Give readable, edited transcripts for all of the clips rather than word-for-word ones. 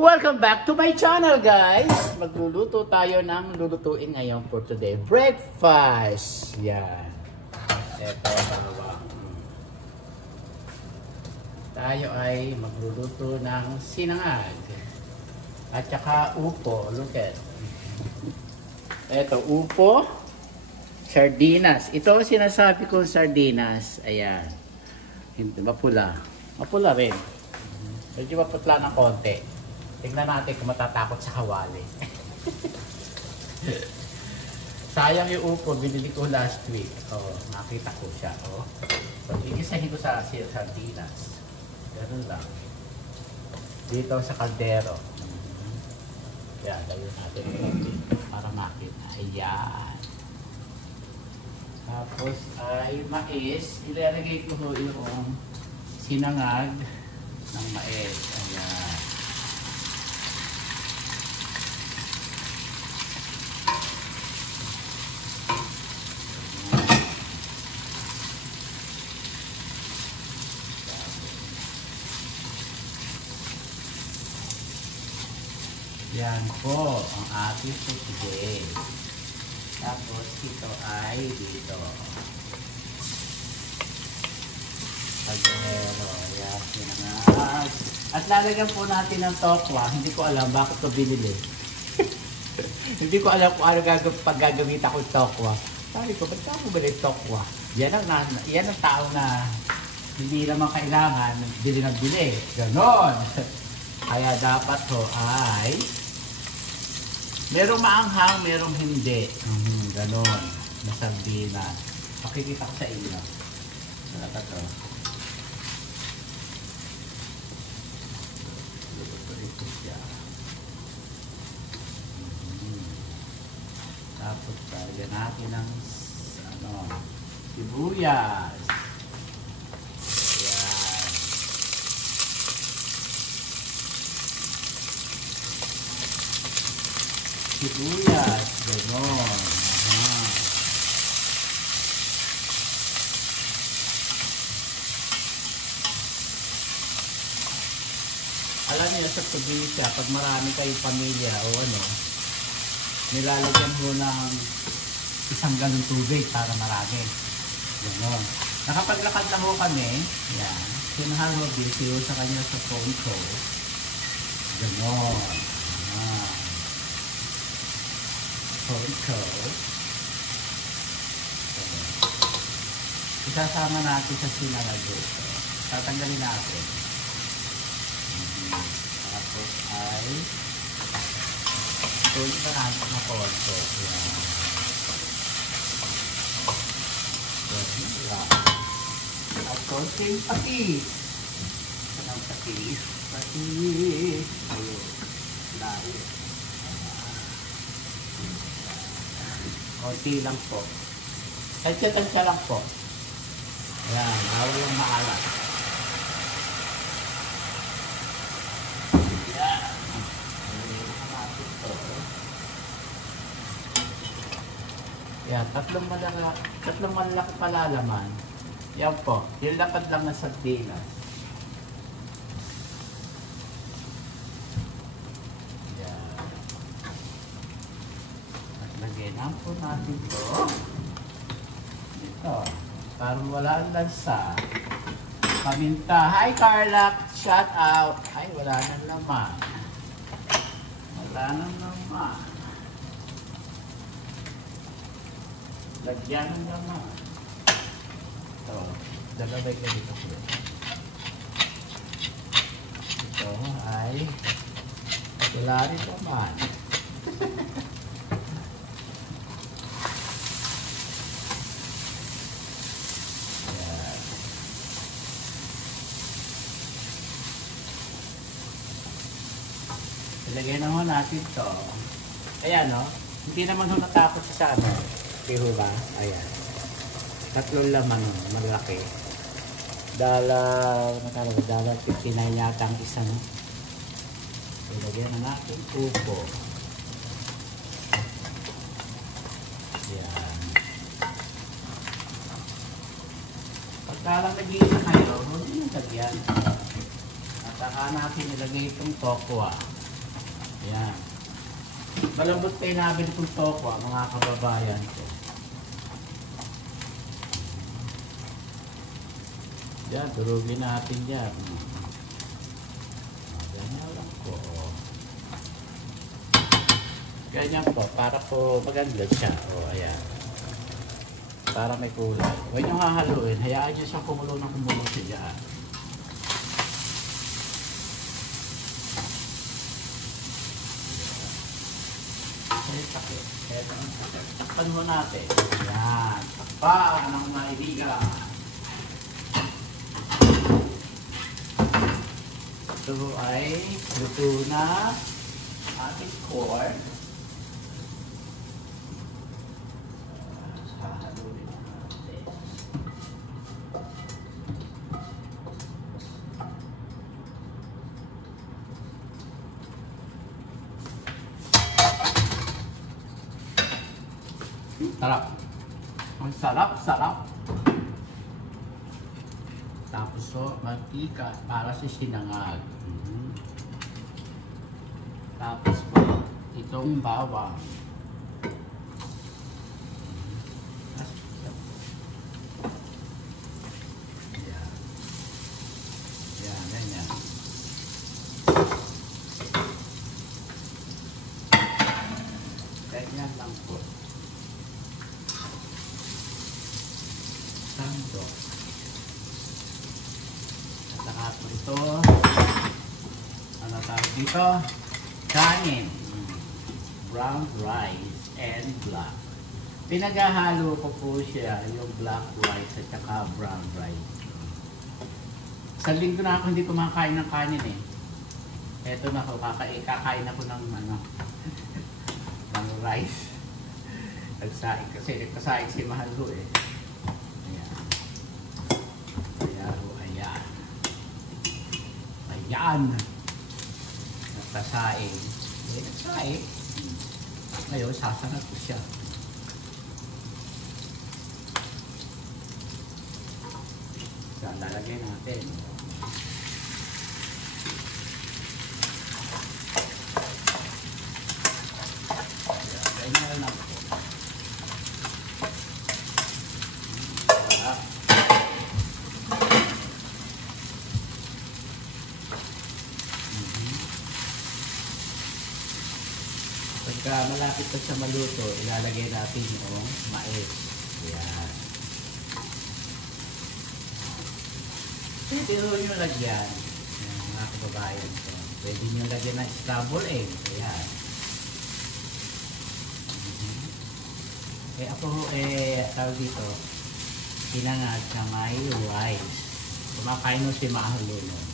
Welcome back to my channel, guys. Magluluto tayo ng lulutuin ngayon for today. Breakfast. Yan. Ito, bawang. Tayo ay magluluto ng sinangag. At saka upo. Look at. Ito, upo. Sardinas. Ito sinasabi kong sardinas. Ayan. Hindi, mapula. Mapula rin. Medyo maputla ng konti. Tingnan natin kung matatakot sa kawali. Sayang yung upo, binili ko last week. Oh, nakita ko siya. Oh. So, igisahin ko sa sardinas. Ganun lang. Dito sa kaldero. Yan, gawin natin para makita. Ayan. Tapos ay mais. Ilalagay ko yung sinangag ng mais. Ayan. Yan po ang ating for today. Tapos ito ay dito. Kaldero. Yan, sinangag. At lalagyan po natin ng tokwa. Hindi ko alam bakit ko binili. Hindi ko alam kung ano paggagamit ako ng tokwa. Sabi ko, ba't ako ba yung tokwa? Yan ang tao na hindi naman kailangan bili ng bili. Ganon. Kaya dapat ho ay merong maanghang, merong hindi. Ganon. Na sardinas. Makikita ko sa inyo. Dapat to. Ito siya. Tapos lagyan natin ng sibuyas. Sibuyas, gano'n. Alam niyo sa probinsya, pag marami kayong pamilya o ano, nilalagyan ho ng isang galong tubig para marami. Gano'n. Nakapaglakad na ho kami, yan. Sinahal ho, busy ho sa kanya sa phone ko. Gano'n. Ito. Isasama natin sa sinangag dito. Tatanggalin natin. Tapos ay tuloy na natin na konto. At konting patis. Anong patis? Patis. Ayun. Layo. Konti lang po. Tansya-tansya lang po. Ayan, bawal yung maalat. Ayan. Ayan, tatlong malaki palalaman. Yan po, yung lapad lang ng sardinas. Lagyan po natin ito. Ito. Parang wala ang lansa. Paminta. Hi Carla! Shout out! Ay, wala nang laman. Wala nang laman. Lagyan ng laman. Ito. Dalaway ka dito po. Ito ay wala rin laman. Ilagay naman natin ito. Ayan, no? Hindi naman ho natakot sa ano. Hindi ho ba? Ayan. Tatlong laman, malaki. Dala 59 yata ang isa, no? Ilagay na natin upo. Ayan. Pagka lang nag-iisa kayo, hindi nyo tagyan. At saka natin ilagay itong tokwa. Ayan. Malambot pa yung nabili kong tokwa, mga kababayan ko. Yan, durugin natin yan. Ganyan lang po. Ganyan po, para po maganda siya. O, ayan. Para may kulay. Huwag nyo hahaluin. Hayaan nyo siyang kumulo ng kumulo siya dyan. Takpan mo natin. Ayan. Takpan ang maibigan. Ito ay luto na ating corn. Hahaluin natin. Sarap. Ang sarap-sarap. Tapos mantika para sa sinangag. Tapos po, itong bawang. Ayan. Ayan, ganyan. Ganyan lang po. Sando. At saka po ito, ano tawag dito? Kanin. Brown rice and black. Pinaghahalo ko po siya, yung black rice at saka brown rice. Sa linggo na ako hindi kumakain ng kanin eh. Eto na ako, kakain ako ng ano, ng rice. Nagsaing kasi, nagkasaing si Mahalo eh. Ayan. Nagsasaing. Nagsasaing. Ngayon, sasangat ko siya. Yan, lalagay natin. Yan, ganyan lang po. Wala. Pagka malapit pa siya maluto, ilalagay natin yung mais. Ayan. Pwede nyo lagyan. Ayan, mga kababayan ko. Pwede nyo lagyan ng scramble egg. Ayan. Eh ako tawag dito, sinangag na may rice. Kumakain mo si Mahalo nun.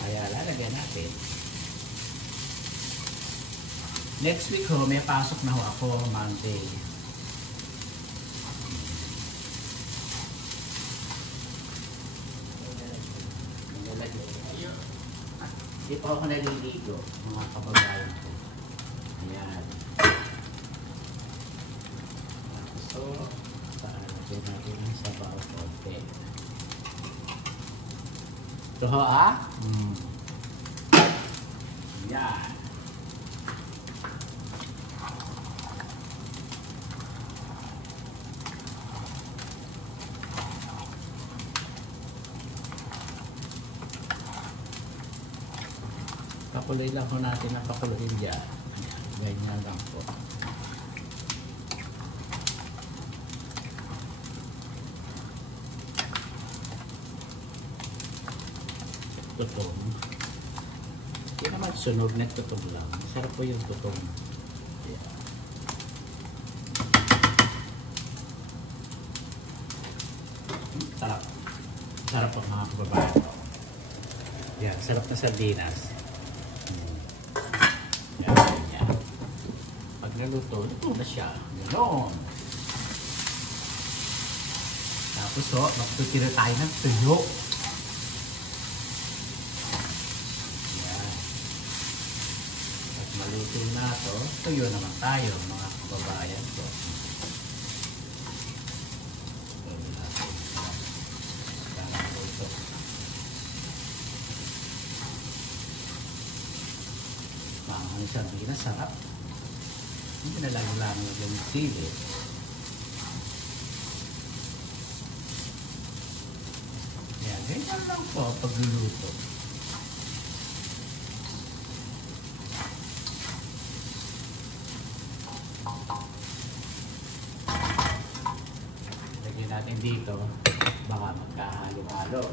Kaya lalagyan natin. Next week ho, may pasok na ho ako Monday. Hindi pa ako naliligo, mga kababayan ko. Ayan. So, paalagyan natin ang sabaw konti. Ito ho Ayan. Pakuloy lang po natin ang pakuloyin dyan. Ganyan lang po. Tutong. Hindi naman sunog, nagtutong lang. Masarap po yung tutong. Yeah. Sarap. Sarap po mga kababayan. Yeah, sarap na sardinas. Pag naluto, luto na siya. Ganoon. Tapos magtutira tayo ng tuyo. Yan. Pag maluto na ito, tuyo naman tayo, mga kababayan ko. Ang sardinas, sarap. Hindi na lang yung sili. Ayan, ganyan lang po pagluluto. Lagyan natin dito, baka magkahalo-halo.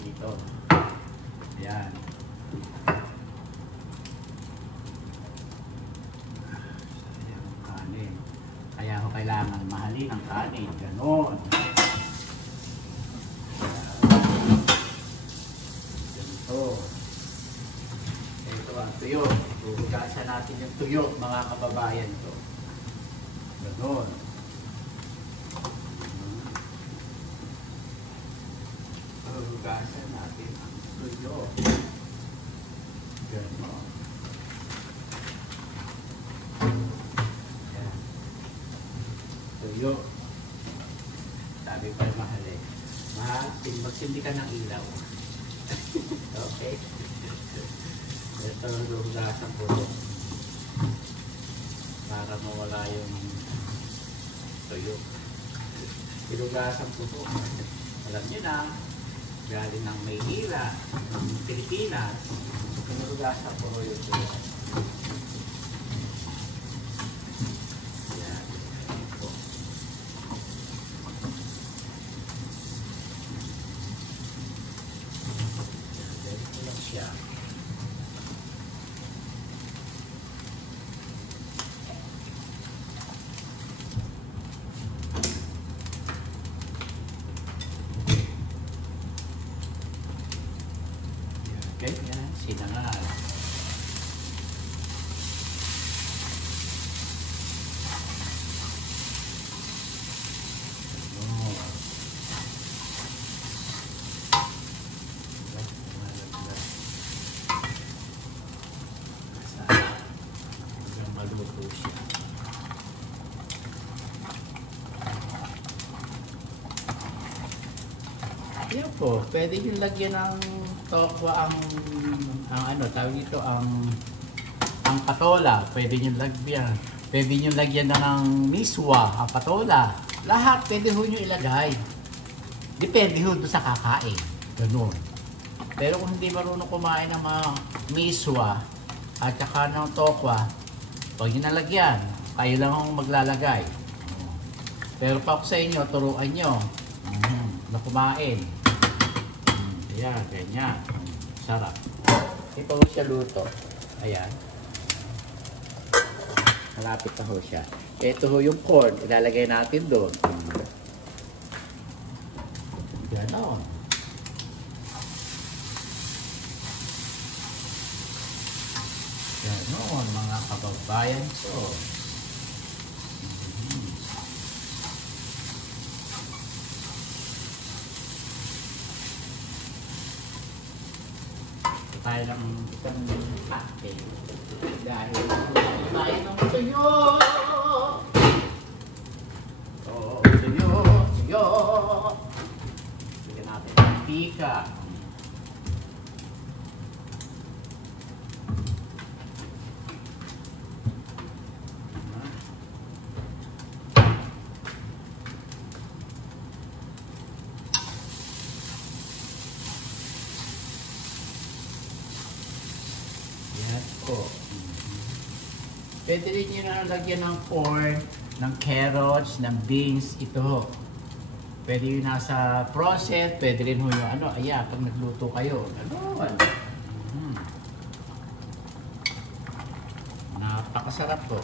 Dito. Ayan. Kaya ako kailangan mahalin ang kanin. Ganon. Ganito. Ito ang tuyo. Hugasan natin yung tuyo, mga kababayan ko. Ganon. Hugasan natin ang tuyo. Ganon. Tuyo. Sabi pa yung mahal eh. Mahal, magsindi ka ng ilaw. Okay. Ito, hugasan ko ito. Para mawala yung tuyo. Hinugasan ko ito. Alam niyo na, galing ng Maynila, ng Pilipinas, hinugasan ko yung tuyo. Okay, yan, sinangal. Hanggang maluto siya. Yan po, pwede yung lagyan ng tokwa ang ano, tawag dito, ang patola. Pwede nyo lagyan. Pwede nyo lagyan na ng miswa, ang patola. Lahat pwede ho nyo ilagay. Depende ho doon sa kakain. Ganun. Pero kung hindi marunong kumain ng mga miswa at saka ng tokwa, huwag nyo nalagyan. Kayo lang ang maglalagay. Pero pa ako sa inyo, turuan nyo na kumain. Ayan, ganyan. Sarap. Ito ho siya luto. Ayan. Malapit na ho siya. Ito ho yung corn. Ilalagay natin doon. Ganon. Ganon, mga kababayan ko. Tayo lang isang ate dahil tayo ng tuyo. Oh, tuyo. Bigyan natin ng tika. Pwede rin nyo na lagyan ng corn, ng carrots, ng beans, ito. Pwede yung nasa process, pwede rin yung ano, ayan, pag nagluto kayo. Ganon. Napakasarap po.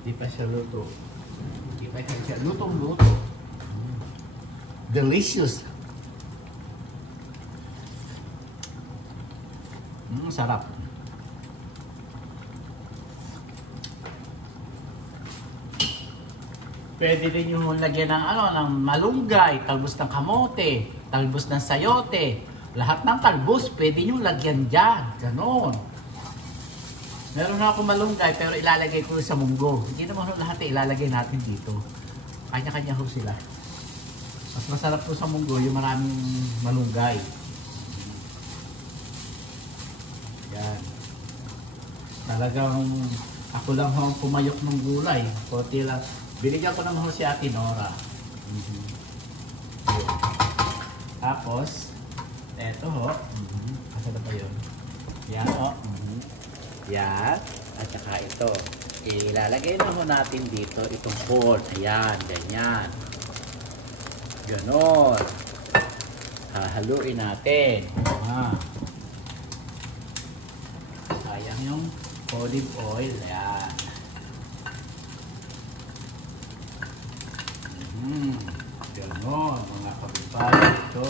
Di pa siya luto. Di pa siya lutong-luto. Delicious. Sarap. Pwede rin yung lagyan ng ano, ng malunggay, talbos ng kamote, talbos ng sayote. Lahat ng talbos, pwede yung lagyan dyan. Ganon. Meron na ako malunggay pero ilalagay ko sa munggo. Hindi naman lahat ilalagay natin dito. Kanya-kanya ho sila. Mas masarap po sa munggo yung maraming malunggay. Yan. Talagang ako lang ho ang pumayok ng gulay. Konti lang. Binigyan ko naman ho si Ate Nora. Tapos, eto ho. Asa na ba yun? Yan ho. Yan. At saka ito. Ilalagay na ho natin dito itong corn. Ayan. Ganyan. Ganon. Hahaluin natin. Sayang yung olive oil. Ayan. Ganon. Mga kabibayan ito.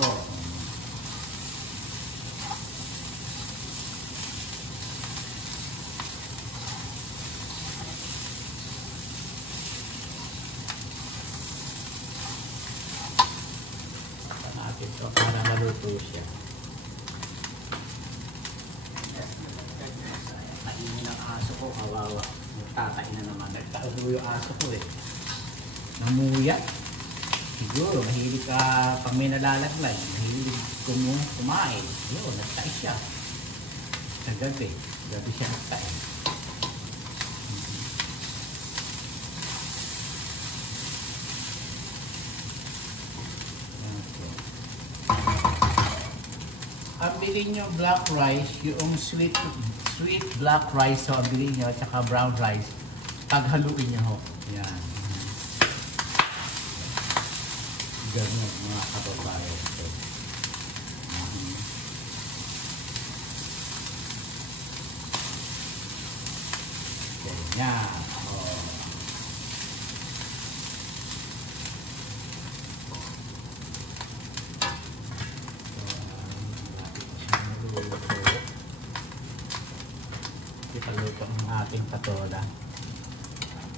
Ito para maluto siya. Kainin ng aso ko, kawawa. Nagtakain na naman. Nagtaulo yung aso ko eh. Namuyat. Siguro, mahilig ka pag may nalalaglag. Mahilig kumain. Yun, nagtais siya. Sa gabi. Gabi siya nagtais. Ang bilhin nyo black rice, yung sweet black rice, so ang bilhin nyo, at saka brown rice, paghaluin nyo ho. Yan. Ganyan, mga kababayan. Ganyan. Ipaluto ang ating patola.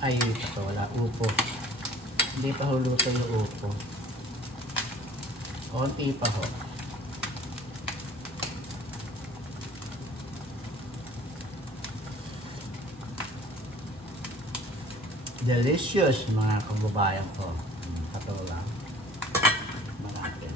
Ay, patola, upo. Hindi pa ho luto yung upo. Konti pa ho. Delicious mga kababayan ko. Patola. Malapit.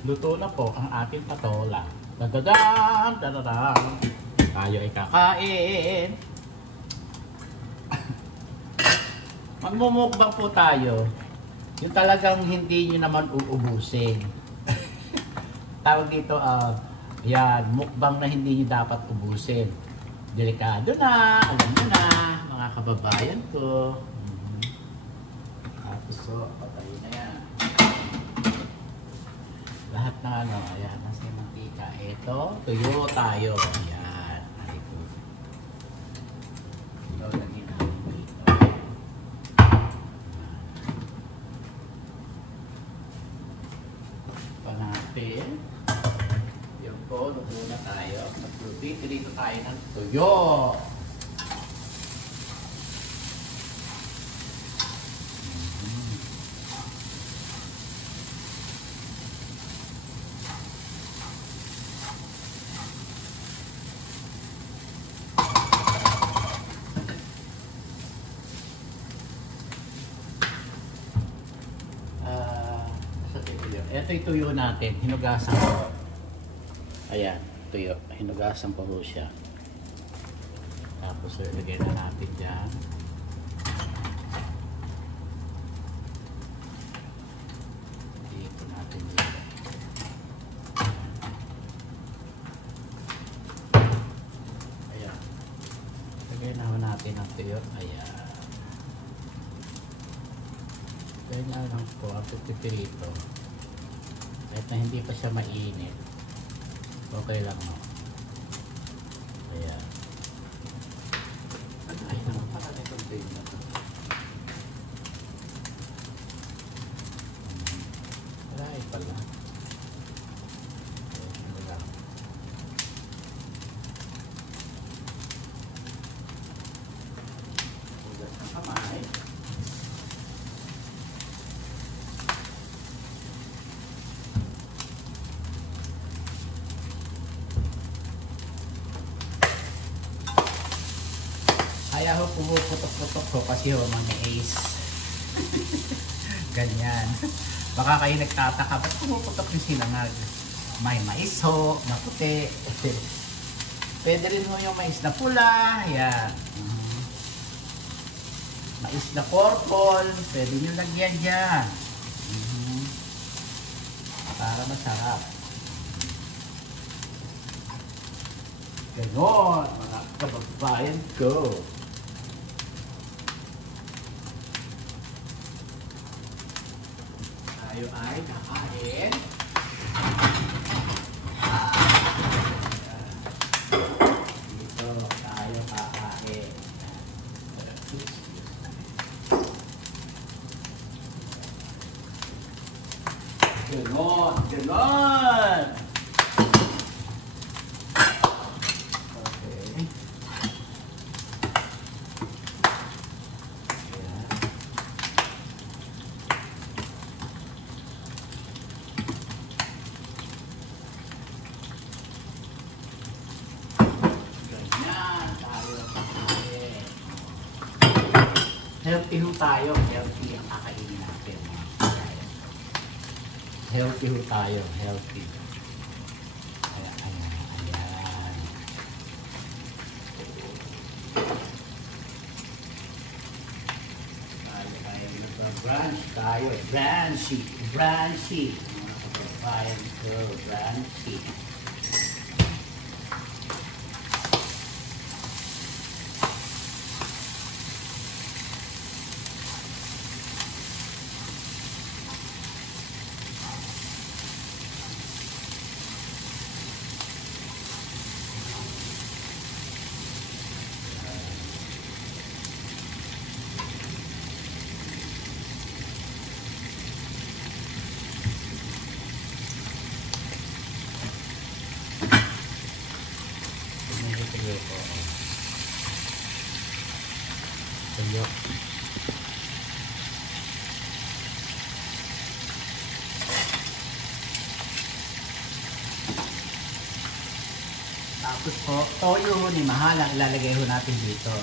Luto na po ang ating patola. Dadadam! Dadadam! Tayo ay kakain! Magmumukbang po tayo. Yung talagang hindi nyo naman uubusin. Tawag dito, yan, mukbang na hindi nyo dapat ubusin. Delikado na, alam nyo na, mga kababayan ko. Tapos so, patay na yan. Lahat ng ano, ayan, nasa yung mantika. Ito, tuyo tayo. Ayan. Ay po. Ito, lagyan natin dito. Panapin. Yun po, luto na tayo. Magluto dito tayo ng tuyo. Ito yung tuyo natin, hinugasan ko. Ayan, tuyo, hinugasan ko ho siya. Tapos ilagay na natin dyan. Dito natin dito. Ayan. Ilagay na natin ang tuyo. Ayan. Ganyan lang po, ang pipirito. Kahit na hindi pa siya mainit, okay lang no. Ayan. Ay, naman pala na itong tuyo na ito. Ay, pala. Ano lang. Kaya ho pumuputok-putok ho kasi ho mga ace. Ganyan. Baka kayo nagtataka, ba't pumuputok yung sinangag? May mais ho, na puti. Pwede rin ho yung mais na pula. Yan. Mais na purple. Pwede nyo lagyan dyan. Para masarap. Ganon, mga kababayan ko. Tayo ay kakain. Dito tayo kakain. Ganon, ganon. Okay. Healthy ho tayo. Healthy ang kakainin natin. Healthy ho tayo. Healthy. Ayan, ayan, ayan. Branch tayo. Branchy. Branchy. Mga kababayan ko. Branchy. Tuyok. Tapos po, toyo ni mahal ang ilalagay ho natin dito.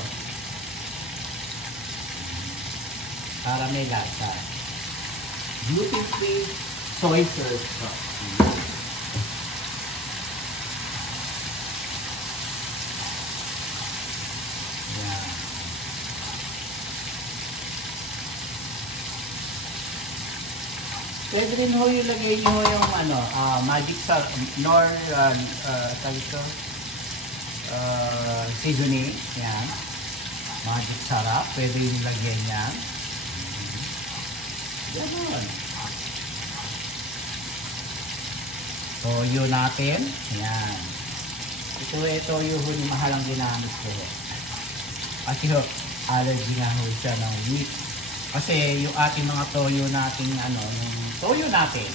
Para may lasa. Gluten-free soy sauce. Pwede rin ho yung lagay nyo yung ano, magic sa seasoning. Yan. Magic sarap. Pwede yung lagyan yan. Ganun. Toyo natin. Yan. Ito yung ni mahal ang ginamit ko. Kasi ho, allergy nga ho siya ng wheat. Kasi yung ating mga toyo natin, yung toyo natin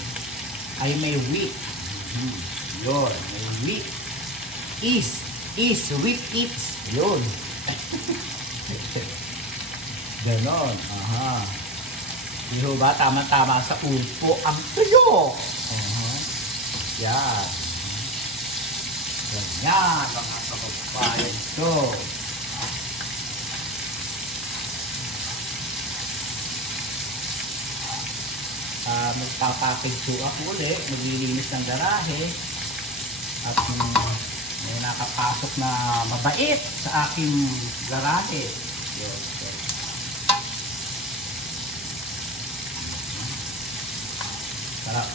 ay may wheat. Yun, may wheat. Wheat eats. Yun. Ganon. Aha. Diho ba? Tama-tama sa upo ang tuyo. Yan. Ganyan, mga kababayan ko. Magpapackage po ako ulit, maglilinis ng garahe at may nakapasok na mabait sa aking garahe. Yun. Sarap.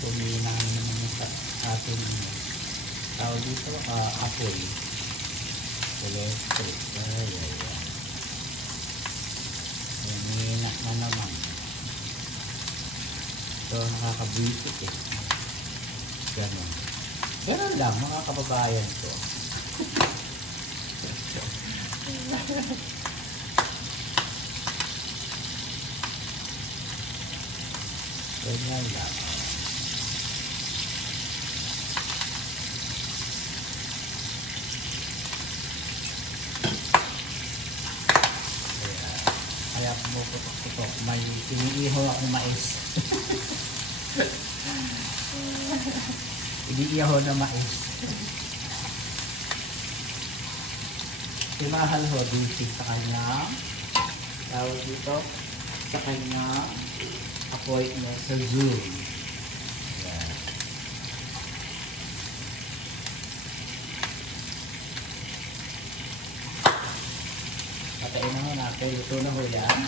Kuminang naman yung ating tawag dito, apoy. Electric. Kuminak na naman. So, nakakabuisit eh. Ganon. Ganon lang, mga kababayan ko. Ganyan lang. kaya pumuputok-putok. May iniihaw ako ng mais. Iniihaw na mais. Si Mahal ho, busy sa kanya. Tawag dito, sa kanya appointment sa Zoom. Yan. Patayin na ho natin. Luto na ho yan.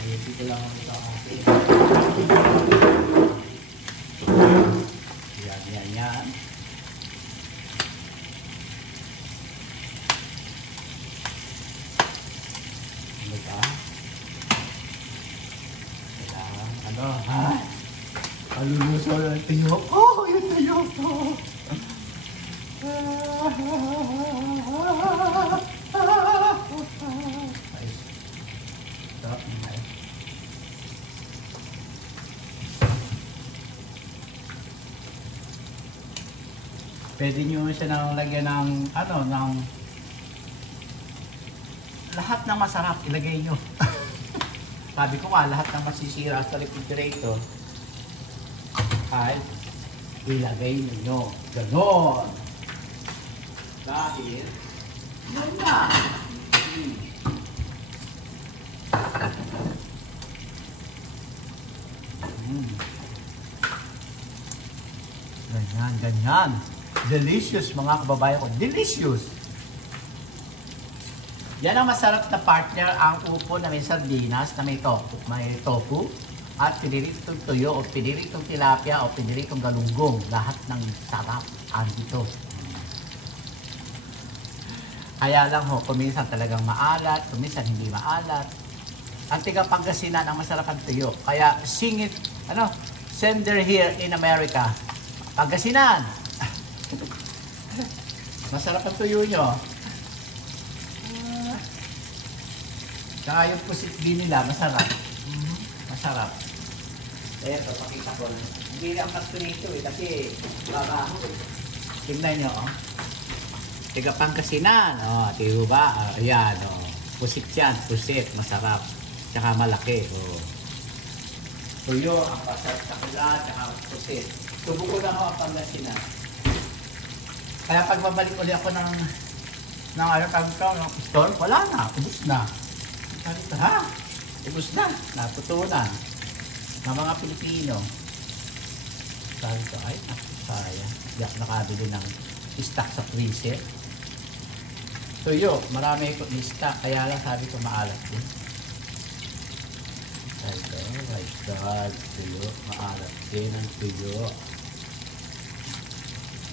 Ayusin ko lang ito ating. Yan. Ano ba? Kailangan, ano, ha? Aluluso na yung tuyo. Oh, yung tuyo ko! Ay, sarap na eh. Pwede nyo siya nang lagyan ng, ano, ng lahat ng masarap ilagay nyo. Sabi ko nga, lahat ng masisira sa refrigerator ay ilagay nyo. Ganon. Dahil, yun na. Ganyan. Delicious mga kababayan ko. Delicious. Yan ang masarap na partner, ang upo na may sardinas, na may tofu, at piniritong tuyo, o piniritong tilapia, o piniritong galunggong. Lahat ng sarap andito. Kaya lang ho, kuminsan talagang maalat, kuminsan hindi maalat. Ang tiga Pangasinan ang masarap ang tuyo. Kaya sing it, sender here in America. Pangasinan! Masarap ang tuyo nyo. Saka yung pusit din nila, masarap. Masarap. Kaya ito, pakita ko lang. Hindi na ang pasturito kasi babaho. Tingnan nyo, oh. Tiga Pangasinan, oh, tiyo ba? Ayan, oh. Pusit yan, pusit, masarap. Tsaka malaki, oh. Tuyo, ang pasarap sa kula, tsaka pusit. Subo ko na ako ang Pangasinan. Kaya pag babalik ulit ako ng store, wala na, ubus na. Ha? Ubus na, natutunan ng mga Pilipino. Sabi ko, ay, sayang. Hindi ako nakabili ng stock sa freezer. Tuyo, marami ko ni stock, kaya lang sabi ko maalat din. Sabi ko, oh my God, tuyo, maalat din ang tuyo.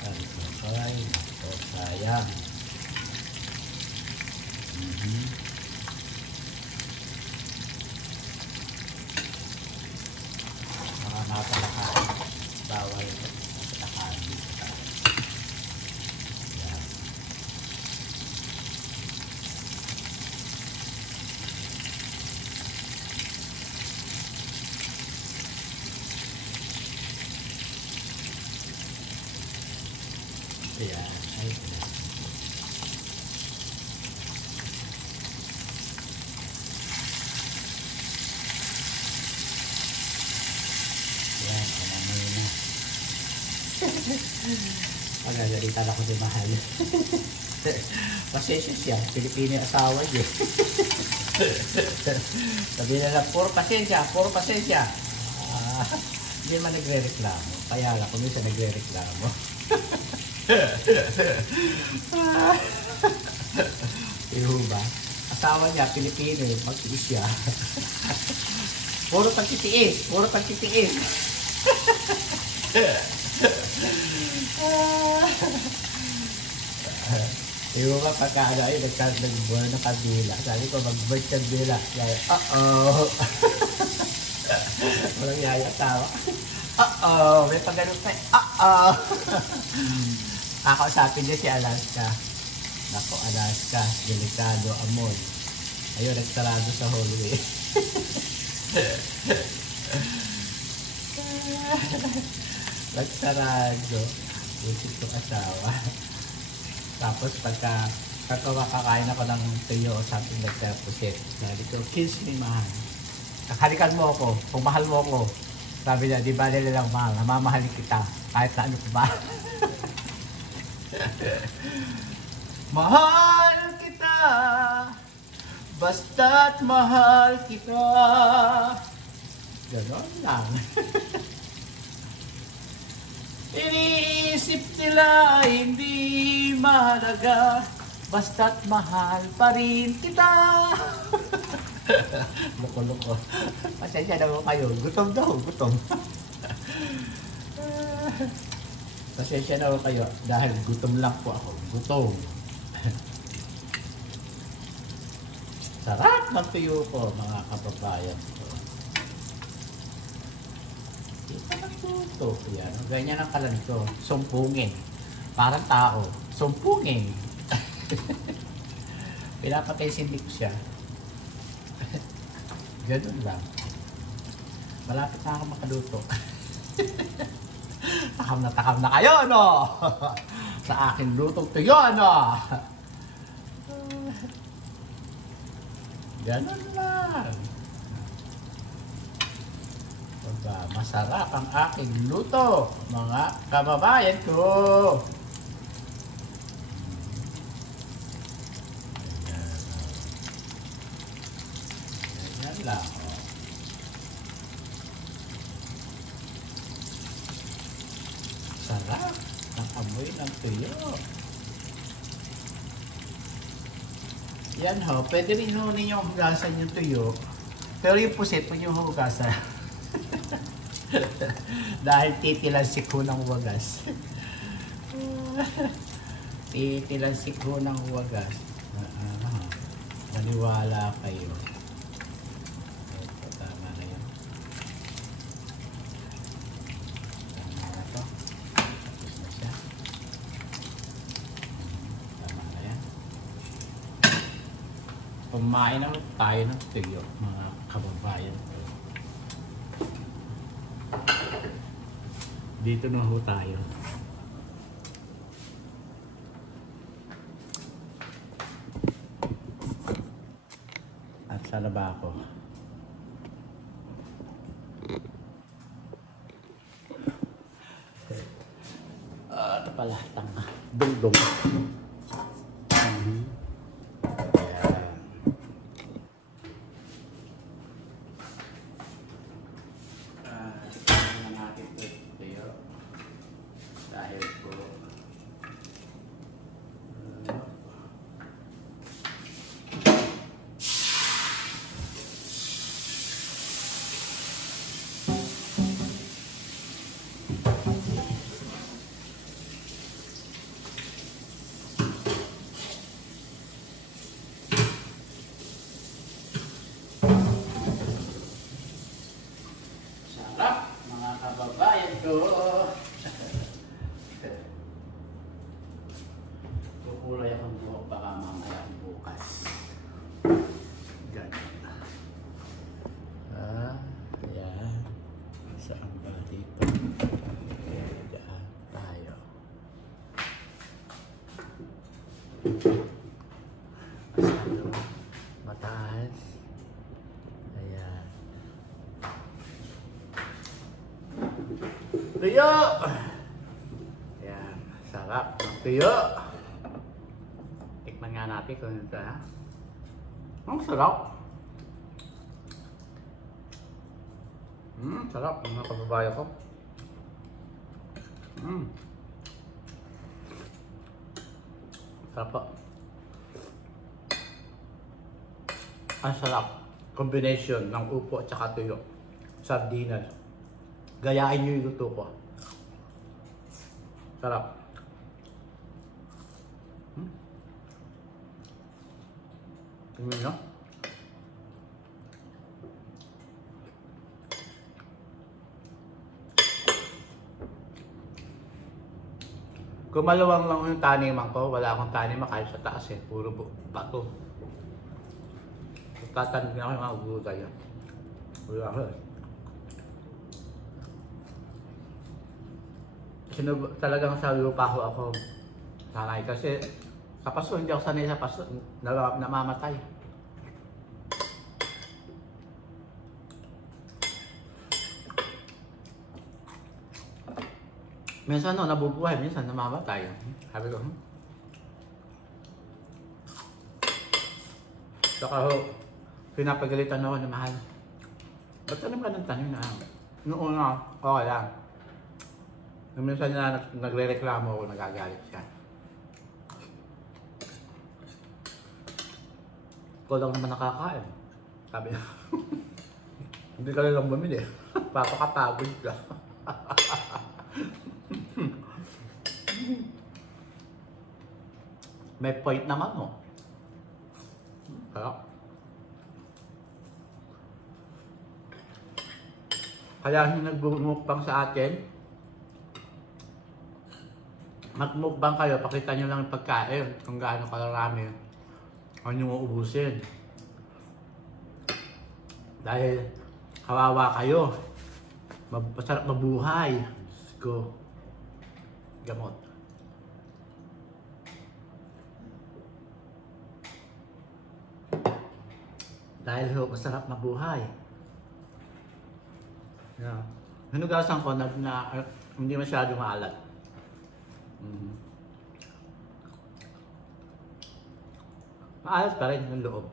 Sabi ko, ay, nako, sayang. Mga natalakahan, bawal natalakahan dito tayo. Yan. Ayan, ay, Pagagalitan ako ni Mahal. Pasensya siya. Pilipino yung asawa niya. Sabi nila, puro pasensya, puro pasensya. Hindi naman nagre-reklamo. Kaya lang, kung minsan nagre-reklamo. Iyo ba? Asawa niya, Pilipino, mag-iis siya. Puro pagtitiis, puro pagtitiis. Iba ba pagka ay nagbuwan ng kandila. Sabi ko mag-bird kandila. Uh-oh. Walang yaya tawa. Uh-oh. May pag-ganun pa. Uh-oh. Kakausapin niya si Alaska. Nako, Alaska. Delikado amon. Ayun, nagsarado sa hallway. Nagsarado. Busit ko asawa. Tapos pagka Kapag makakain ako ng tuyo o something like that, pusit. Sabi ko, kiss me, mahal. Halikan mo ako, kung mahal mo ako. Sabi niya, di ba nila lang mahal, mamahalin kita. Kahit na ano pa ba. Mahal kita, basta't mahal kita. Ganon lang. Iniisip nila hindi mahalaga, basta't mahal pa rin kita. Loko-loko. Pasensya na mo kayo. Gutom daw, gutom. Pasensya na mo kayo dahil gutom lang po ako. Gutom. Sarap ng tuyo ko, mga kababayan ko. Ito nagtuto. Yan. Ganyan ang kalan ko. Sumpungin. Parang tao. Sumpungin. Pinapatay sindik siya. Ganun lang. Malapit na ako makaluto. Takam na kayo, no? Sa aking lutong tuyo, no? Ganun lang. Diba? Masarap ang aking luto, mga kababayan ko. Ganyan lang. Sarap ang amoy ng tuyo. Yan ho, pwede rin ho ninyo hugasan yung tuyo. Pero yung pusit, huwag nyo hugasan. Dahil titilansik ho ng wagas. Titilansik ho ng wagas. Maniwala kayo. Ito, tama na yun. Tama na to. Tapos na siya. Tama na yan. Kumain na tayo ng tuyo, mga kababayan. Dito na ho tayo. At sa laba ako. Ano pala? Tanga. Dungdung. Dahil po sarap, mga kababayan ko. Kukulay akong buhok baka mamaya bukas. Ganyan. Ayan. Saan ba dito? Diyan tayo. Masyado mataas. Ayan. Tuyo! Ayan. Sarap ng tuyo. Tikman nga natin kung ito, ha? Ang sarap. Sarap mga kababayan ko. Sarap po. Ang sarap. Combination ng upo at saka tuyo. Sardinas. Gayain nyo yung luto ko. Sarap. Tingnan nyo. Kung maluwang lang yung taniman ko, wala akong taniman kahit sa taas eh. Puro bato. Tatanim na ako yung mga gulay. Wala ako eh. Talagang sa lupa ko ako sanay kasi Sa paso, hindi ako sanay sa paso. Namamatay. Minsan no, nabubuhay. Minsan namamatay. Sabi ko, Saka ho, pinapagalitan ako na mahal. Ba't tanim ka ng tanim na? Noong una, okay lang. Nung minsan na nagre-reklamo ako, nagagalit siya. Ikaw lang naman nakakain. Sabi niya, hindi ka lang bumili. Papakapagod ka. May point naman, no? Kaya yung nagbumukbang sa atin, magmukbang kayo, pakita nyo lang yung pagkain, kung gaano karami, ano yung uubusin. Dahil kawawa kayo, masarap mabuhay. Let's go. Gamot. Dahil ho, masarap mabuhay. Yeah. Hinugasan ko na hindi masyado maalat. Maalat pa rin yung loob.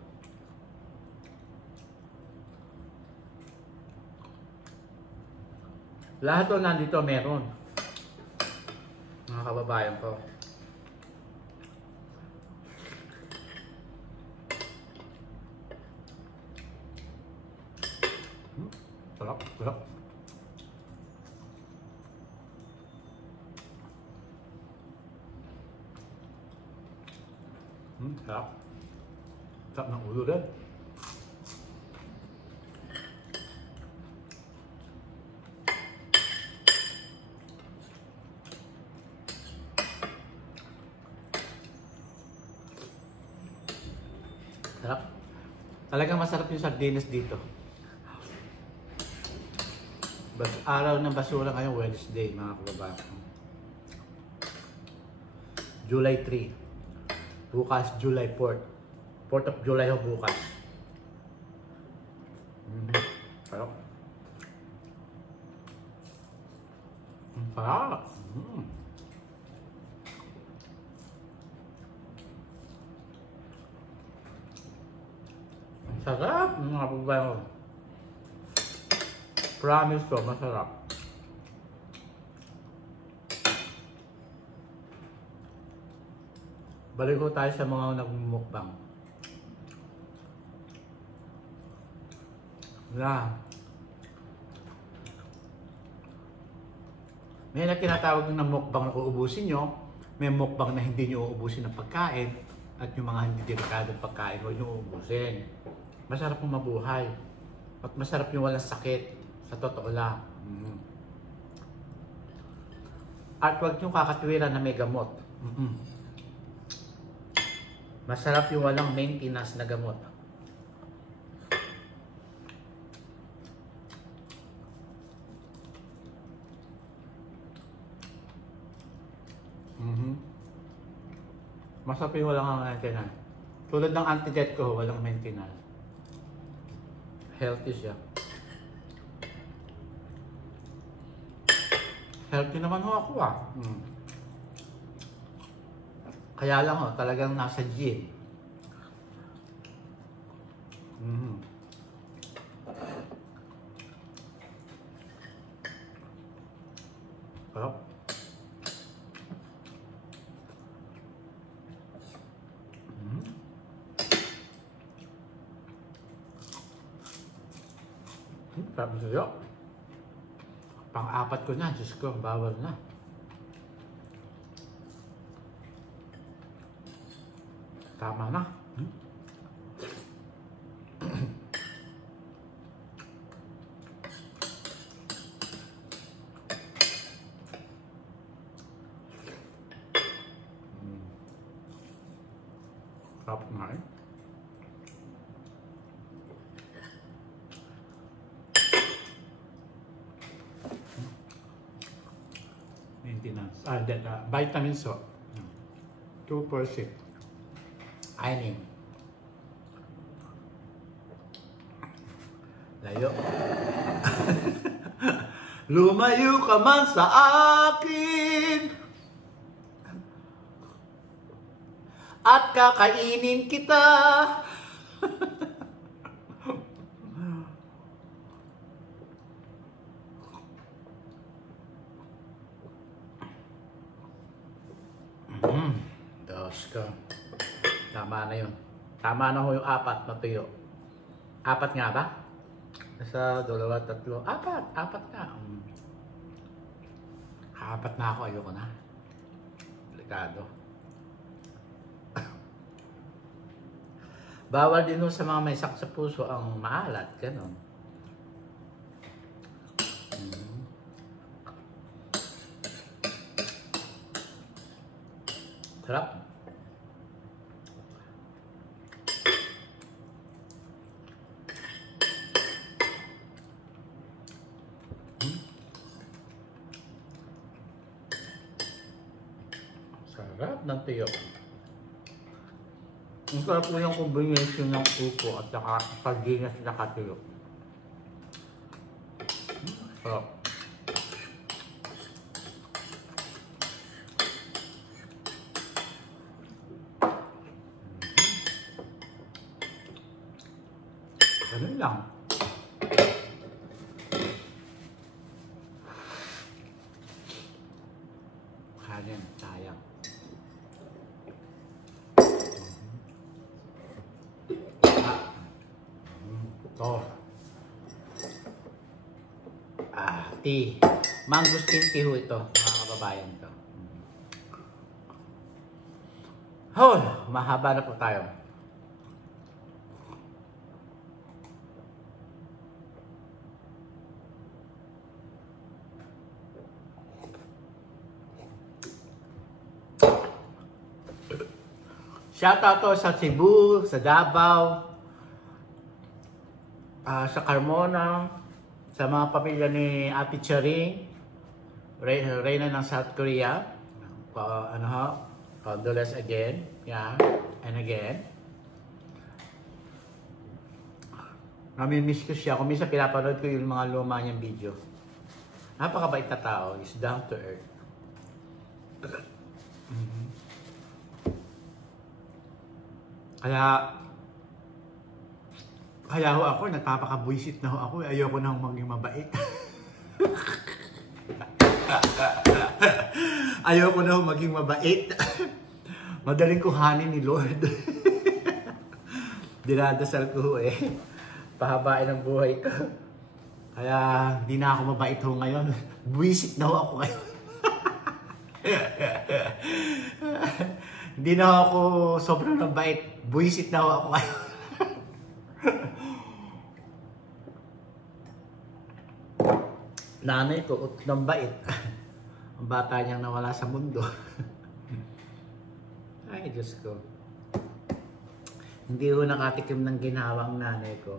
Lahat o nandito meron. Mga kababayan ko. Sarap, sarap. Sarap. Sarap ng ulo rin. Sarap. Talagang masarap yung sardinas dito. Araw ng basura ngayon, Wednesday, mga kababayan. July 3. Bukas, July 4. 4th of July ho bukas. Sarap. Sarap. Sarap, mga kababayan. Promise ko, masarap. Balik ko tayo sa mga nagmumukbang. May tinatawag ng mukbang na uubusin nyo. May mukbang na hindi nyo uubusin ng pagkain. At yung mga hindi delikadong pagkain, huwag nyo uubusin. Masarap yung mabuhay. At masarap yung walang sakit. Sa totoo lang. At huwag nyo kakatwiran na may gamot. Masarap yung walang maintenance na gamot. Masarap yung walang maintenance. Tulad ng antijet ko, walang maintenance. Healthy siya. Healthy naman ho ako Kaya lang ho, talagang nasa gym. Sarap. Sarap sa'yo. Pang-apat ko na, Diyos ko, bawal na. Tama na. Sarap nga eh. Maintenance. Vitamins so. 2%. Kainin. Layo. Lumayo ka man sa akin at kakainin kita. Diyos ko. Tama na yun. Tama na ho yung 4 na tuyo. 4 nga ba? Isa, 2, 3, 4. 4 nga. 4 na ako. Ayoko na. Delikado. Bawal din ho sa mga may sakit sa puso ang maalat. Ganon. Sarap. Sarap ng tuyo. Ang sarap po yung combination ng upo at saka sardinas na katuyo. Sarap. Ganun lang. Kanin, sayang. Ito. Tea. Mangosteen tea ho ito, mga kababayan ko. Mahaba na po tayo. Shoutout to sa Cebu, sa Davao, sa Carmona, sa mga pamilya ni Ate Charing, Reyna ng South Korea. Condolence again, yeah, and again. Namimiss ko siya. Kung minsan pinapanood ko yung mga luma niyang video. Napakabait na tao, is down to earth. Kaya ho ako, nagpapakabuisit na ho ako. Ayoko na maging mabait. Ayoko na ho maging mabait. Madaling kuhanin ni Lord. Dinadasal ko ho pahabain ang buhay ko. Kaya hindi na ako mabait ho ngayon. Buisit na ho ako ngayon. Hindi na ako sobrang mabait. Buisit na ako ngayon. Nanay ko, ng bait. Ang bata niyang nawala sa mundo. Ay, Diyos ko. Hindi ko nakatikim ng ginawang nanay ko.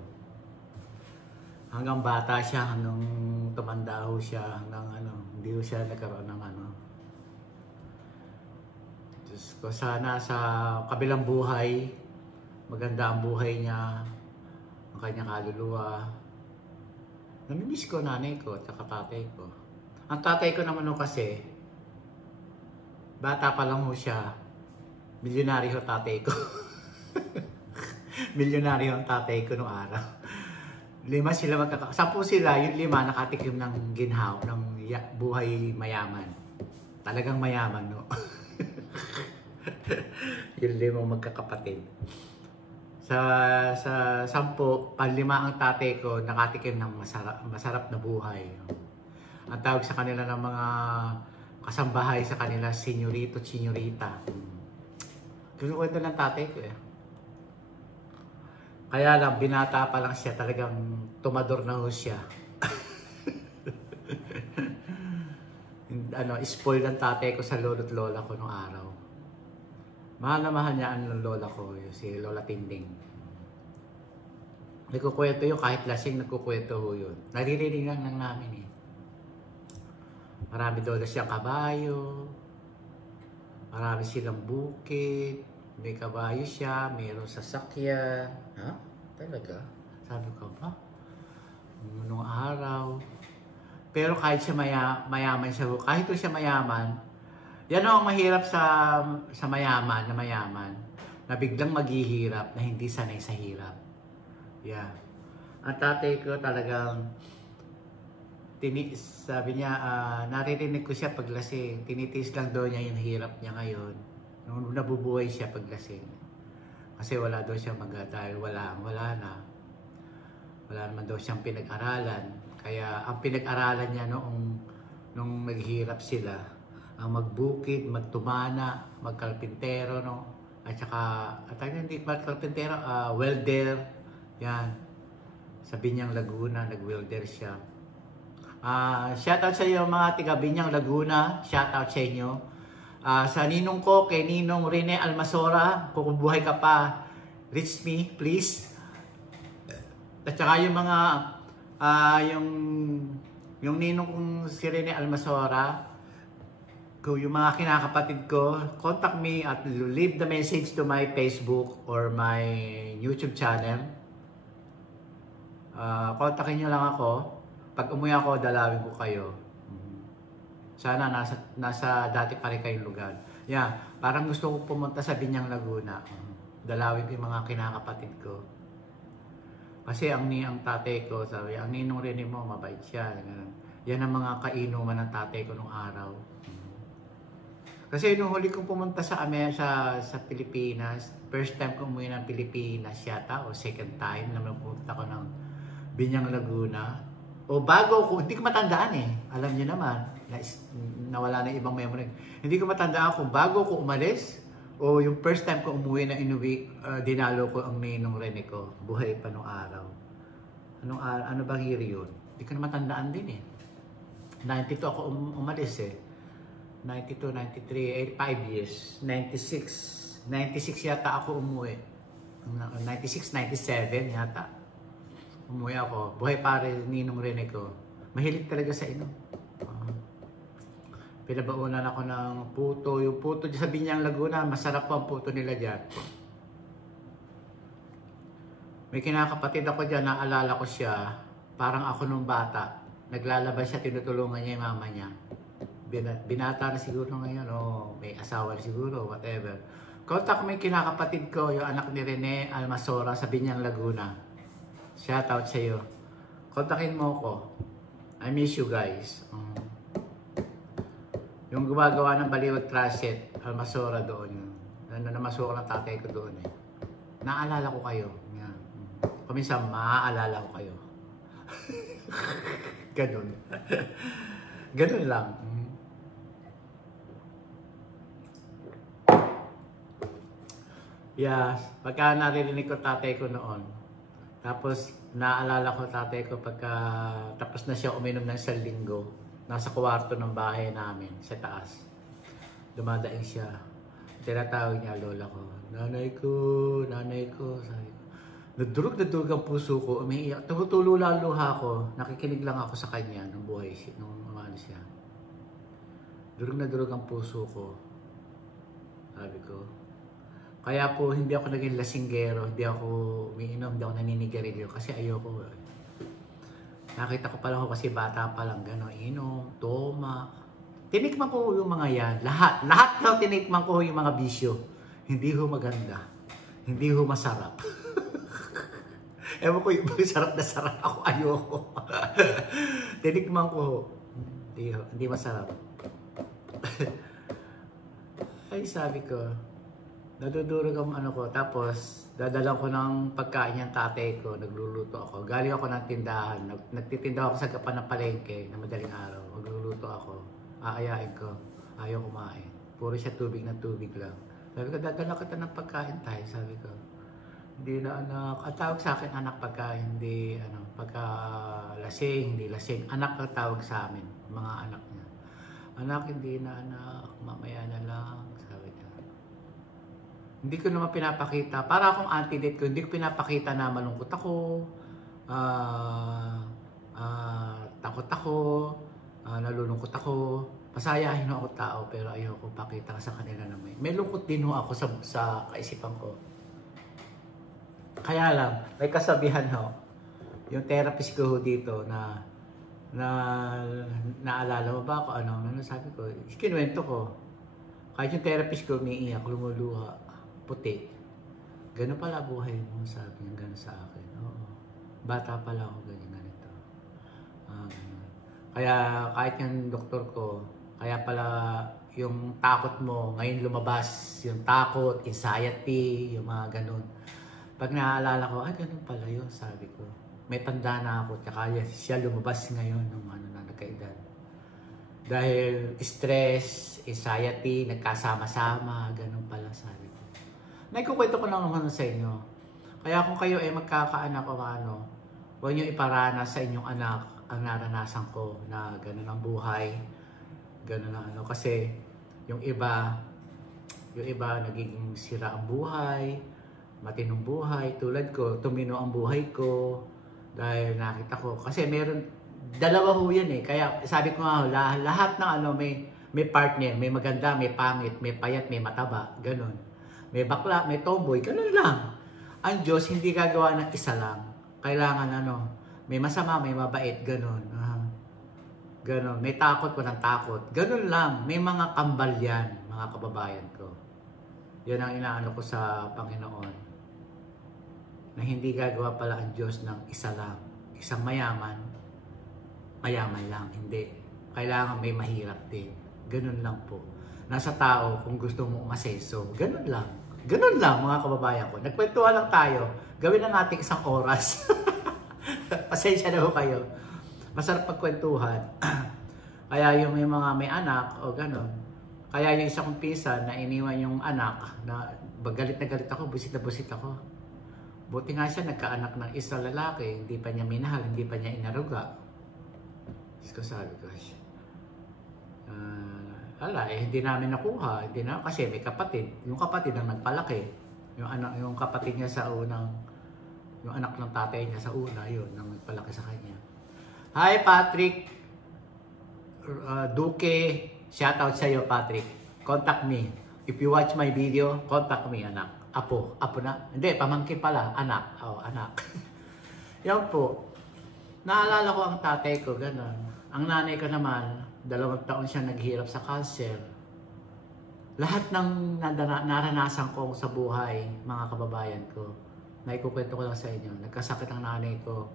Hanggang bata siya, hanggang tumanda ho siya, hanggang hindi ho siya nagkaroon ng Diyos ko, sana sa kabilang buhay, maganda ang buhay niya, ang kanyang kaluluwa. Namimiss ko nanay ko at tatay ko. Ang tatay ko naman ho kasi, bata pa lang ho siya, milyonaryo tatay ko. Milyonaryo ang tatay ko noong araw. 5 sila 10 sila, yung 5 nakatikim ng ginhaw, ng buhay mayaman. Talagang mayaman, no? Yung 5 magkakapatid. Sa 10, 5 ang tatay ko nakatikim ng masarap na buhay. Ang tawag sa kanila ng mga kasambahay sa kanila, senyorito, senyorita. Kinukwento ng tatay ko Kaya lang, binata pa lang siya, talagang tumador na ho siya. Spoil ng tatay ko sa lolo't lola ko nung araw. Mahal na mahal niya ang lola ko, si Lola Tinding. Nagkukwento yun, kahit lasing nagkukwento ho yun. Naririnig lang namin Marami daw na siyang kabayo. Marami silang bukid. May kabayo siya, mayroong sasakyan. Ha? Talaga? Sabi ko ba? Nung araw. Pero kahit siya mayaman siya, kahit siya mayaman, yan ang mahirap sa mayaman, na biglang maghihirap, na hindi sanay sa hirap. Yeah. Ang tatay ko talagang, sabi niya, naririnig ko siya paglasing. Tinitiis lang daw niya yung hirap niya ngayon. Nung nabubuhay siya paglasing. Kasi wala daw siya dahil wala na. Wala naman daw siyang pinag-aralan. Kaya ang pinag-aralan niya nung naghihirap sila, ang magbukid, magtumana, magkalpintero, no? At saka, hindi magkalpintero, welder. Yan. Sa Binyang Laguna, nag-welder siya. Shoutout sa iyo mga tiga Binyang Laguna. Shoutout sa inyo. Sa ninong ko, kay Ninong Rene Almasora, kung buhay ka pa, reach me, please. At saka yung mga, yung ninong kong si Rene Almasora, kung yung mga kinakapatid ko, contact me at leave the message to my Facebook or my YouTube channel. Kontakin nyo lang ako. Pag umuwi ako, dalawin ko kayo. Sana nasa dati pa rin kayong lugar. Yeah, parang gusto ko pumunta sa Binyang Laguna. Dalawin ko yung mga kinakapatid ko. Kasi ang tatay ko, sabi, ang ninong rin mo, mabait siya. Yan ang mga kainuman ng tatay ko nung araw. Kasi nung huli kong pumunta sa Pilipinas, first time ko umuwi ng Pilipinas yata, o second time na pumunta ko ng Binyang Laguna. O bago ko, hindi ko matandaan eh. Alam niyo naman, nawala na ibang memory. Hindi ko matandaan kung bago ko umalis o yung first time ko umuwi na dinalo ko ang ninong Rene ko. Buhay pa nung araw. Ano bang year yun? Hindi ko na matandaan din eh. 92 ako umalis eh. 92, 93, 5 years. 96 yata ako umuwi. 96, 97 yata. Umuwi ako. Buhay pa rin ninong Rene ko. Mahilig talaga sa inom. Pinabaunan ako ng puto. Yung puto sa Binyang Laguna, masarap po ang puto nila dyan. May kinakapatid ako dyan, naalala ko siya. Parang ako nung bata. Naglalabas siya, tinutulungan niya yung mama niya. Binata na siguro ngayon, o may asawa na siguro, whatever. Contact mo yung kinakapatid ko, yung anak ni Rene Almasora sa Binyang Laguna. Shoutout sa iyo. Kontakin mo ko. I miss you guys. Yung gumagawa ng Baliwag Closet, Almasora doon yun. Namasukan ng tatay ko doon eh. Naalala ko kayo. Yan. Kuminsan, maaalala ko kayo. Ganun. Ganun lang. Yeah, pagka naririnig ko tatay ko noon, tapos naalala ko tatay ko pagka tapos na siya uminom ng isang linggo, nasa kwarto ng bahay namin sa taas. Dumadaing siya. Tinatawag niya lola ko. Nanay ko, sabi ko. Nadurog ang puso ko, umiiyak. Tumutulo lang luha ko. Nakikinig lang ako sa kanya nung buhay siya, nung umano siya. Durog ang puso ko. Sabi ko. Kaya po hindi ako naging lasinggero, hindi ako umiinom, hindi ako naninigarilyo kasi ayoko. Nakita ko pala ako kasi bata pa lang gano'n, inom, toma. Tinikman ko yung mga yan, lahat daw tinikman ko yung mga bisyo. Hindi ho maganda, hindi ho masarap. Ewan ko yung sarap na sarap ako, ayoko. Tinikman ko ho, hindi masarap. Ay sabi ko, nadudurog ang ano ko, tapos dadalang ko ng pagkain yung tatay ko, nagluluto ako. Galing ako ng tindahan, nagtitinda ako sa gapan ng palengke na madaling araw. Magluluto ako, aayain ko, ayaw kumain. Puro siya tubig na tubig lang. Sabi ko, dadalang kita ng pagkain tayo, sabi ko. Hindi na anak, ang tawag sa akin anak pagka hindi, pagka lasing, hindi lasing. Anak ang tawag sa amin, mga anak niya. Anak, hindi na anak, mamaya na lang, sabi niya. Hindi ko naman pinapakita. Para akong anti-date ko, hindi ko pinapakita na malungkot ako, takot ako, nalulungkot ako. Pasayahin ako tao, pero ayoko pakita sa kanila na may lungkot din ho ako sa kaisipan ko. Kaya lang, may kasabihan ho, yung therapist ko ho dito na naalala mo ba ako ano sabi ko, kinuwento ko. Kahit yung therapist ko umiiyak, lumuluha, puti. Gano'n pala buhay mo, sabi niya gano'n sa akin. Oo. Bata pala ako, ganito. Ganun. Kaya kahit yung doktor ko, kaya pala yung takot mo, ngayon lumabas, yung takot, anxiety, yung mga ganun. Pag naaalala ko, ay ganun pala yun, sabi ko. May tanda na ako, tsaka siya lumabas ngayon nung na nagkaedad. Dahil stress, anxiety, nagkasama-sama, ganun pala, sabi ko. Naikukwento ko lang naman sa inyo. Kaya kung kayo ay magkakaanak o huwag niyo iparana sa inyong anak ang naranasan ko na ganun ang buhay. Ganun na kasi yung iba nagiging sira ang buhay, matinong buhay, tulad ko, tumino ang buhay ko dahil nakita ko, kasi dalawa ho yan eh, kaya sabi ko nga, lahat ng may partner, may maganda, may pangit, may payat, may mataba, ganun. May bakla, may tomboy, ganun lang. Ang Diyos hindi gagawa ng isa lang. Kailangan may masama, may mabait, ganun. Ganon, may takot, walang takot. Ganon lang, may mga kambal yan, mga kababayan ko. Yan ang inaano ko sa Panginoon. Na hindi gagawa pala ang Diyos ng isa lang. Isang mayaman lang, hindi. Kailangan may mahirap din. Ganon lang po. Nasa tao kung gusto mo umaseso. Ganon lang. Ganon lang, mga kababayan ko. Nagkwentuhan lang tayo. Gawin na natin 1 oras. Pasensya na ho kayo. Masarap pagkwentuhan. Kaya yung may anak o gano'n. Kaya yung isa kong pinsan na iniwan yung anak na galit na galit ako, busit na busit ako. Buti nga siya nagkaanak ng isa lalaki, hindi pa niya minahal, hindi pa niya inaruga. Sabi ko siya. Hindi namin nakuha, kasi may kapatid. Yung kapatid ang nagpalaki. Yung kapatid niya sa yung anak ng tatay niya sa una, yun, nang nagpalaki sa kanya. Hi Patrick Duque, shoutout sa iyo Patrick. Contact me. If you watch my video, contact me anak. Apo na? Hindi, pamangkin pala, anak. Anak. Yan po. Naalala ko ang tatay ko, gano'n. Ang nanay ko naman, 2 taon siya naghirap sa cancer. Lahat ng naranasan ko sa buhay, mga kababayan ko, naikukwento ko lang sa inyo. Nagkasakit ang nanay ko.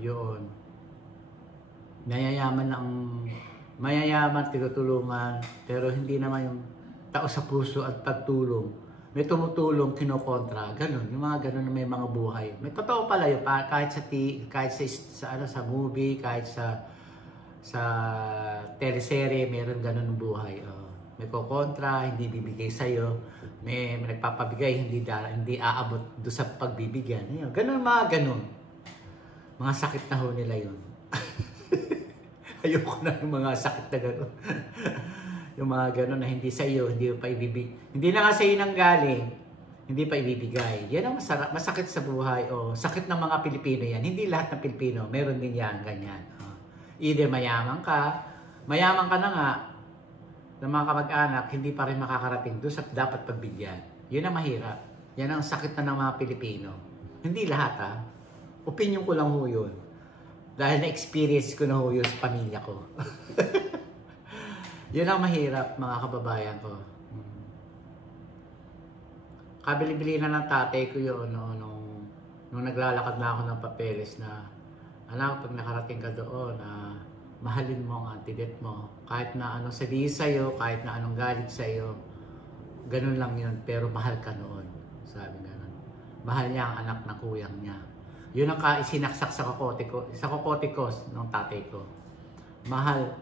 Yun. Mayayaman, tinutulungan, pero hindi naman yung tao sa puso at pagtulong. May tumutulong, kinokontra, ganun. Yung mga ganun na may mga buhay. May totoo pala yun, kahit sa movie, kahit sa teleserye, meron ganun ng buhay. May kokontra, hindi bibigay sa'yo. May nagpapabigay, hindi aabot doon sa pagbibigyan. Ganun, mga ganun. Mga sakit na ho nila yun. Ayoko na yung mga sakit na gano'n. Yung mga gano'n na hindi sa iyo, hindi pa ibibigay. Hindi na nga sa iyo nang galing, hindi pa ibibigay. Yan ang masakit sa buhay. Sakit ng mga Pilipino yan. Hindi lahat ng Pilipino, meron din yan, ganyan. Either mayaman ka na nga, ng mga kamag-anak, hindi pa rin makakarating doon sa dapat pagbigyan. Yun ang mahirap. Yan ang sakit na ng mga Pilipino. Hindi lahat Opinion ko lang ho yun. Dahil na-experience ko na ho yun sa pamilya ko. Yun ang mahirap, mga kababayan ko. Kabili-bili na ng tatay ko yun nung naglalakad na ako ng papeles na anak, pag nakarating ka doon, mahalin mo ang antidet mo. Kahit na anong sabihin sa'yo, kahit na anong galit sa'yo, ganun lang yun, pero mahal ka noon. Sabi ganun. Mahal niya ang anak na kuyang niya. Yun ang isinaksak sa kokote ko ng tatay ko. Mahal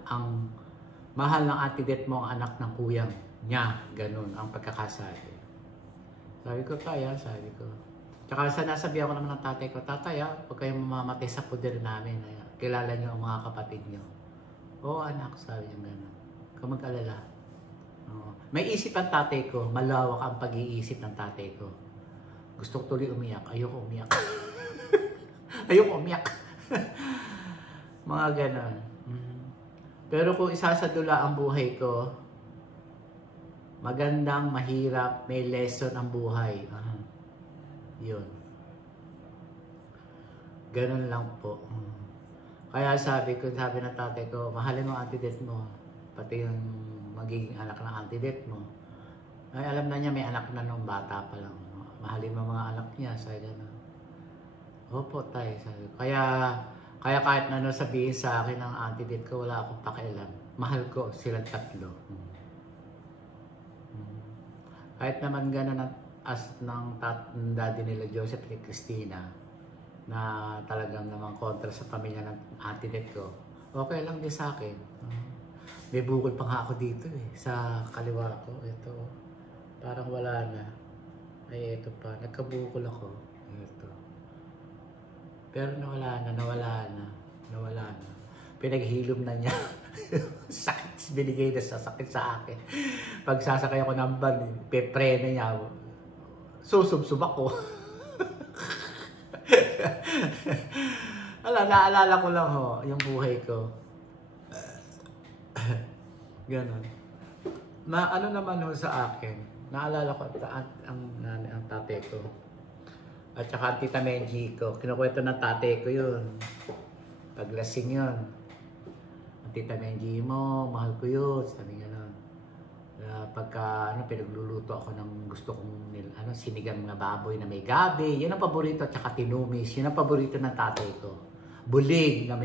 ng antidet mo ang anak ng kuyang niya. Ganun ang pagkakasabi. Sabi ko, sabi ko. Tsaka sanasabi ako naman ng tatay ko, tatay huwag kayong mamamatay sa poder namin. Kilala niyo ang mga kapatid niyo. Oo anak, sabi niya gano'n. Huwag mag-alala. May isip ang tatay ko, malawak ang pag-iisip ng tatay ko. Gusto ko tuloy umiyak, ayoko umiyak. Ayoko umiyak. Mga ganon. Pero kung isasadula ang buhay ko, magandang, mahirap, may lesson ang buhay. Yun. Ganun lang po. Kaya sabi ng tatay ko, mahalin mo ang antidate mo. Pati yung magiging anak ng antidate mo. Ay, alam na niya may anak na nung bata pa lang. Mahalin mo mga anak niya. Sabi gano'n. Opo, tay. Sabi. Kaya kahit na sabihin sa akin ng antidate ko, wala akong pakialam. Mahal ko silang tatlo. Kahit naman gano'n as ng daddy nila Joseph at Christina, na talagang naman kontra sa pamilya ng antidate ko, okay lang din sa akin. May bukol pa nga ako dito sa kaliwa ko. Ito, parang wala na. Ay, ito pa. Nagkabukol ako. Ito. Pero nawala na. Pinaghilom na niya. Sakit. Binigay na sa sakit sa akin. Pag sasakay ako ng van, pepreno niya. Susubsub ako. Naalala ko lang yung buhay ko. Ganon. Ano naman sa akin, naalala ko ang tatay ko. At saka ang tita Menji ko. Kinukwento ng tatay ko yun. Paglasing yun. Ang tita Menji mo, mahal ko yun. Sabi nga nun. Pagka pinagluluto ako ng gusto kong sinigang na baboy na may gabi, yun ang paborito, at saka tinumis, yun ang paborito ng tatay ko. Bulig na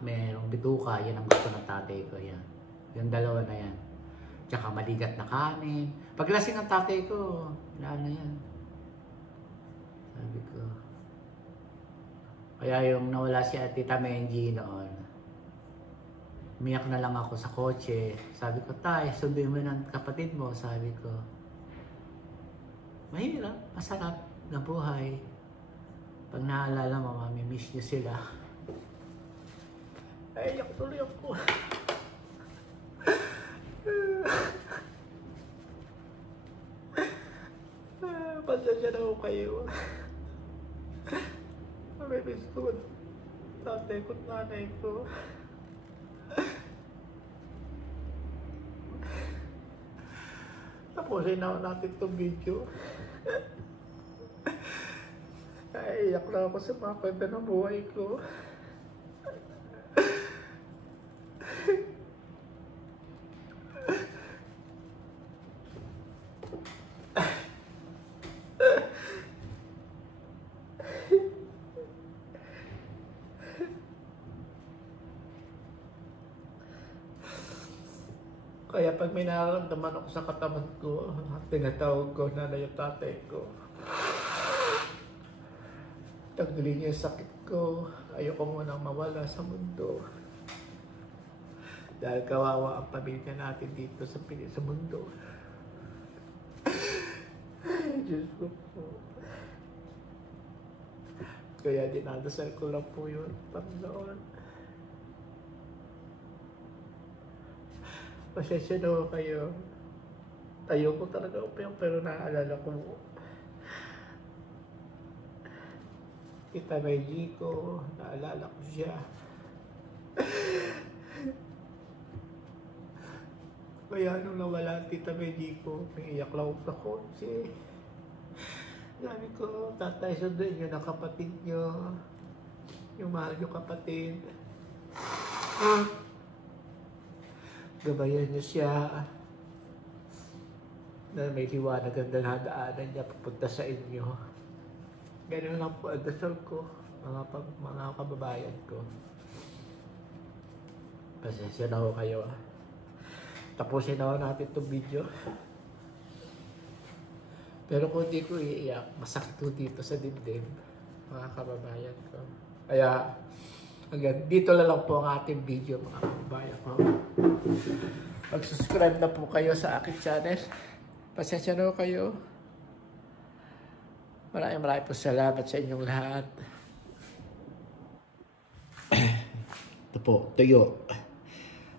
mayroong bituka, yun ang gusto ng tatay ko. Yan. Yung dalawa na yan. Tsaka maligat na kanin. Paglasing ng tatay ko, ano yan. Sabi ko. Kaya yung nawala si Tita Menji noon, umiyak na lang ako sa kotse. Sabi ko, tay, sunduin mo ng kapatid mo. Sabi ko, mahirap, masarap na buhay. Pag naalala mo, mamimiss niyo sila. Ay, iyak tuloy ako. Pasensya na ako kayo. Mamimiss ko tatay ko at nanay ko. Tapusin na natin itong video. Ay, iyak na ako sa mga kwento ng buhay ko. Kaya pag may nararamdaman ako sa katawan ko, tinatawag ko na yung tatay ko. Tanggalin niya yung sakit ko. Ayoko munang mawala sa mundo. Dahil kawawa ang pamilya natin dito sa mundo. Ay, Diyos ko po. Kaya dinadasal ko lang po yun, Panginoon. Pasensya na kayo. Ayoko talaga upiyak, pero naaalala ko. Tita Menji ko, naalala ko siya. Kaya nung nawala ang Tita Menji ko, naiyak lang ako sa kotse. Sabi ko, tatay, sunduin niyo ng kapatid niyo. Yung mahal niyo kapatid. Gabayan niyo siya na may liwanag ang dadaanan niya papunta sa inyo. Ganun lang po ang dasal ko, mga kababayan ko. Pasensya na ho kayo. Tapusin na ho natin itong video. Pero kung di ko iiyak, masakit ko dito sa dibdib, mga kababayan ko. Kaya hanggang dito na lang po ang ating video, mga kababayan ko. Mag-subscribe na po kayo sa aking channel. Pasensya na kayo. Maraming po salamat sa inyong lahat. Ito po, tuyo.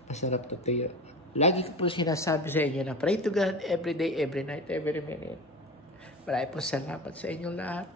Masarap to tuyo. Lagi ko po sinasabi sa inyo na pray to God every day, every night, every minute. Maraming po salamat sa inyong lahat.